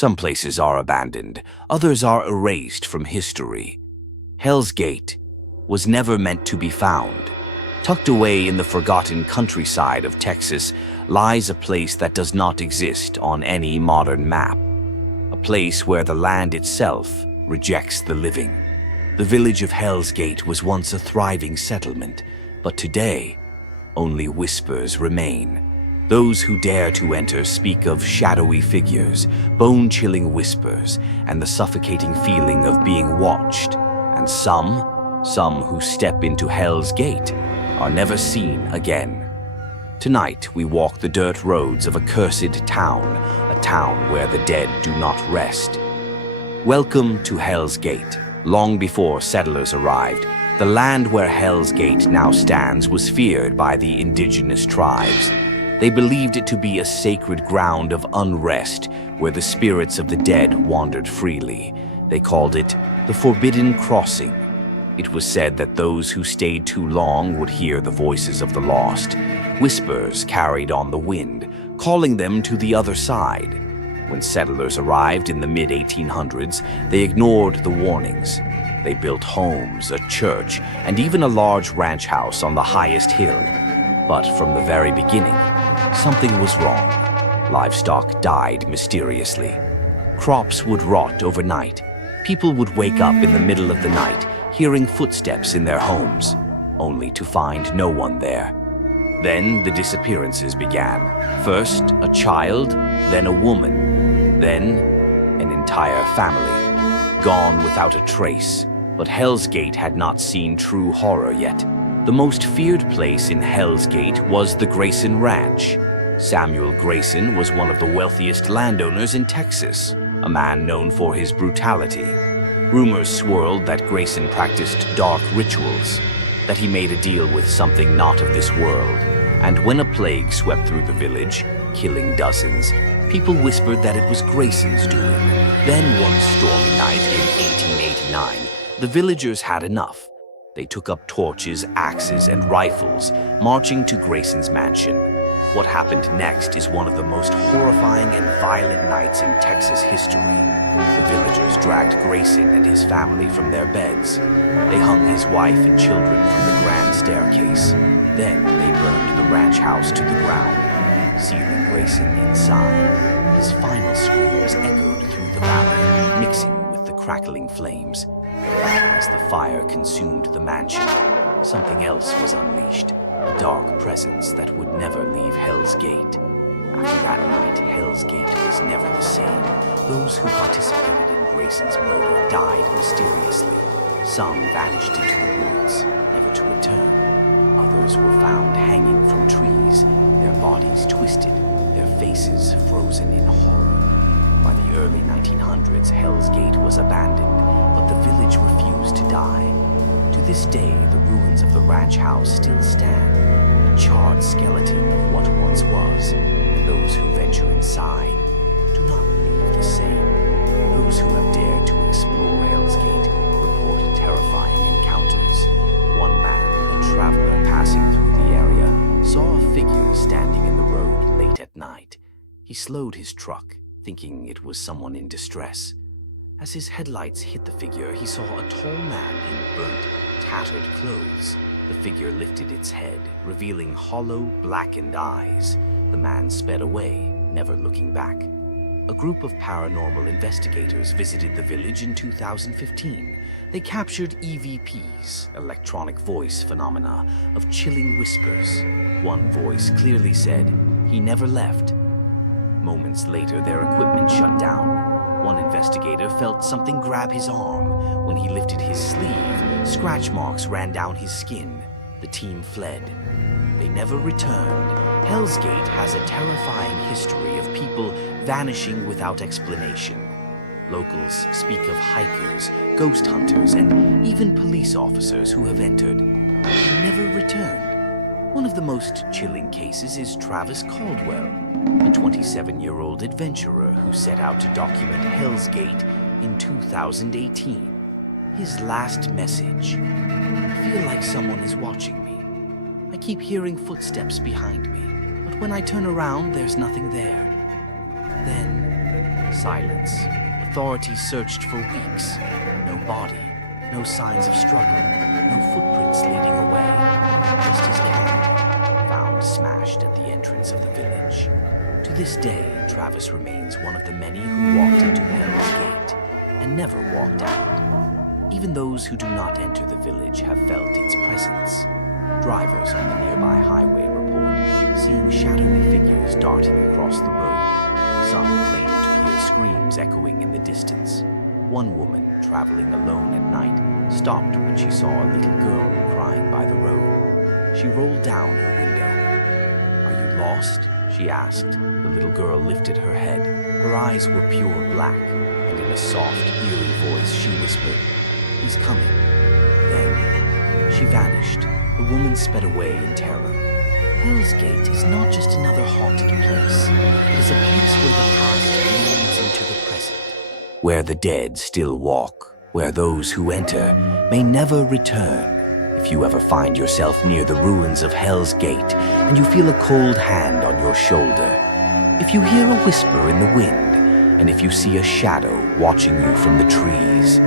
Some places are abandoned, others are erased from history. Hell's Gate was never meant to be found. Tucked away in the forgotten countryside of Texas lies a place that does not exist on any modern map. A place where the land itself rejects the living. The village of Hell's Gate was once a thriving settlement, but today, only whispers remain. Those who dare to enter speak of shadowy figures, bone-chilling whispers, and the suffocating feeling of being watched. And some who step into Hell's Gate are never seen again. Tonight, we walk the dirt roads of a cursed town, a town where the dead do not rest. Welcome to Hell's Gate. Long before settlers arrived, the land where Hell's Gate now stands was feared by the indigenous tribes. They believed it to be a sacred ground of unrest where the spirits of the dead wandered freely. They called it the Forbidden Crossing. It was said that those who stayed too long would hear the voices of the lost. Whispers carried on the wind, calling them to the other side. When settlers arrived in the mid-1800s, they ignored the warnings. They built homes, a church, and even a large ranch house on the highest hill. But from the very beginning, something was wrong. Livestock died mysteriously. Crops would rot overnight. People would wake up in the middle of the night, hearing footsteps in their homes, only to find no one there. Then the disappearances began. First a child, then a woman, then an entire family, gone without a trace. But Hell's Gate had not seen true horror yet. The most feared place in Hell's Gate was the Grayson Ranch. Samuel Grayson was one of the wealthiest landowners in Texas, a man known for his brutality. Rumors swirled that Grayson practiced dark rituals, that he made a deal with something not of this world. And when a plague swept through the village, killing dozens, people whispered that it was Grayson's doing. Then one stormy night in 1889, the villagers had enough. They took up torches, axes, and rifles, marching to Grayson's mansion. What happened next is one of the most horrifying and violent nights in Texas history. The villagers dragged Grayson and his family from their beds. They hung his wife and children from the grand staircase. Then they burned the ranch house to the ground, sealing Grayson inside. His final screams echoed through the valley, mixing with the crackling flames. As the fire consumed the mansion, something else was unleashed, a dark presence that would never leave Hell's Gate. After that night, Hell's Gate was never the same. Those who participated in Grayson's murder died mysteriously. Some vanished into the woods, never to return. Others were found hanging from trees, their bodies twisted, their faces frozen in horror. By the early 1900s, Hell's Gate was abandoned, but the village refused to die. To this day, the ruins of the ranch house still stand, a charred skeleton of what once was, and those who venture inside do not leave the same. Those who have dared to explore Hell's Gate report terrifying encounters. One man, a traveler passing through the area, saw a figure standing in the road late at night. He slowed his truck, thinking it was someone in distress. As his headlights hit the figure, he saw a tall man in burnt, tattered clothes. The figure lifted its head, revealing hollow, blackened eyes. The man sped away, never looking back. A group of paranormal investigators visited the village in 2015. They captured EVPs, electronic voice phenomena, of chilling whispers. One voice clearly said, "He never left." Moments later, their equipment shut down. One investigator felt something grab his arm. When he lifted his sleeve, scratch marks ran down his skin. The team fled. They never returned. Hell's Gate has a terrifying history of people vanishing without explanation. Locals speak of hikers, ghost hunters, and even police officers who have entered and never returned. One of the most chilling cases is Travis Caldwell, a 27-year-old adventurer who set out to document Hell's Gate in 2018. His last message: "I feel like someone is watching me. I keep hearing footsteps behind me, but when I turn around, there's nothing there. Then Silence. Authorities searched for weeks. No body, no signs of struggle, no footprints leading away. Just his camera, found smashed at the entrance of the village. To this day, Travis remains one of the many who walked into Hell's Gate and never walked out. Even those who do not enter the village have felt its presence. Drivers on the nearby highway report seeing shadowy figures darting across the road. Some claim to hear screams echoing in the distance. One woman, traveling alone at night, stopped when she saw a little girl crying by the road. She rolled down her window. "Are you lost?" she asked. The little girl lifted her head. Her eyes were pure black, and in a soft, eerie voice she whispered, "He's coming." Then she vanished. The woman sped away in terror. Hell's Gate is not just another haunted place. It is a place where the past bleeds into the present. Where the dead still walk. Where those who enter may never return. If you ever find yourself near the ruins of Hell's Gate and you feel a cold hand on your shoulder, if you hear a whisper in the wind, and if you see a shadow watching you from the trees,